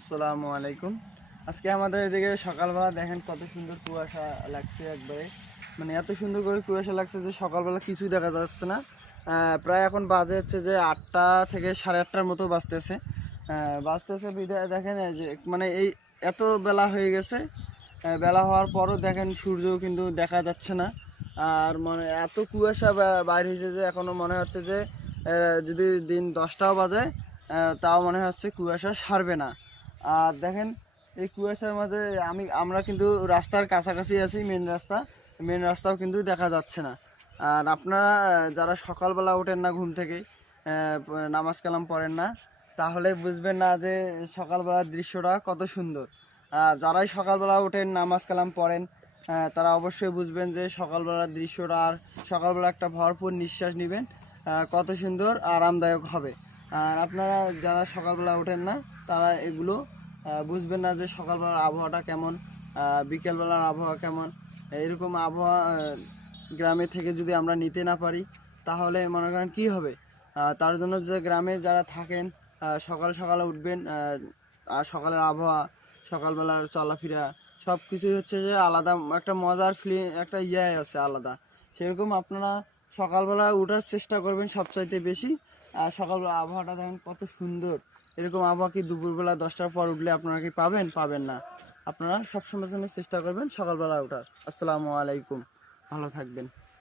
আসসালামু আলাইকুম। আজকে আমাদের এদিকে সকালবেলা দেখেন কত সুন্দর কুয়াশা লাগছে একবারে, মানে এত সুন্দর করে কুয়াশা লাগছে যে সকালবেলা কিছুই দেখা যাচ্ছে না। প্রায় এখন বাজে হচ্ছে যে 8টা থেকে 8:30টার মতো বাজতেছে বিদায় দেখেন এই যে মানে এই এত বেলা হয়ে গেছে। বেলা হওয়ার পরও দেখেন সূর্য কিন্তু দেখা যাচ্ছে না। আর মানে এত কুয়াশা বাইর হয়েছে যে এখনও মনে হচ্ছে যে যদি দিন 10টাও বাজে তাও মনে হচ্ছে কুয়াশা সারবে না। আর দেখেন এই কুয়াশার মাঝে আমরা কিন্তু রাস্তার কাছাকাছি আছি, মেন রাস্তাও কিন্তু দেখা যাচ্ছে না। আর আপনারা যারা সকালবেলা ওঠেন না ঘুম থেকে, নামাজ কালাম পড়েন না, তাহলে বুঝবেন না যে সকালবেলার দৃশ্যটা কত সুন্দর। আর যারাই সকালবেলা ওঠেন নামাজ কালাম পড়েন তারা অবশ্যই বুঝবেন যে সকালবেলার দৃশ্যটা আর সকালবেলা একটা ভরপুর নিঃশ্বাস নেবেন কত সুন্দর আরামদায়ক হবে। আর আপনারা যারা সকালবেলা ওঠেন না তারা এগুলো বুঝবেন না যে সকালবেলার আবহাওয়াটা কেমন, বিকেলবেলার আবহাওয়া কেমন। এরকম আবহাওয়া গ্রামে থেকে যদি আমরা নিতে না পারি তাহলে মনে করেন কী হবে। তার জন্য যে গ্রামে যারা থাকেন সকাল সকালে উঠবেন। আর সকালের আবহাওয়া, সকালবেলার চলাফেরা সব কিছুই হচ্ছে যে আলাদা একটা মজার ফিলিং, একটা আছে আলাদা। সেরকম আপনারা সকালবেলা ওঠার চেষ্টা করবেন সবচাইতে বেশি। আর সকালবেলা আবহাওয়াটা দেখেন কত সুন্দর। এরকম আবহাওয়া কি দুপুরবেলা 10টার পর উঠলে আপনারা কি পাবেন না। আপনারা সবসময় জন্য চেষ্টা করবেন সকালবেলা ওঠার। আসসালামু আলাইকুম, ভালো থাকবেন।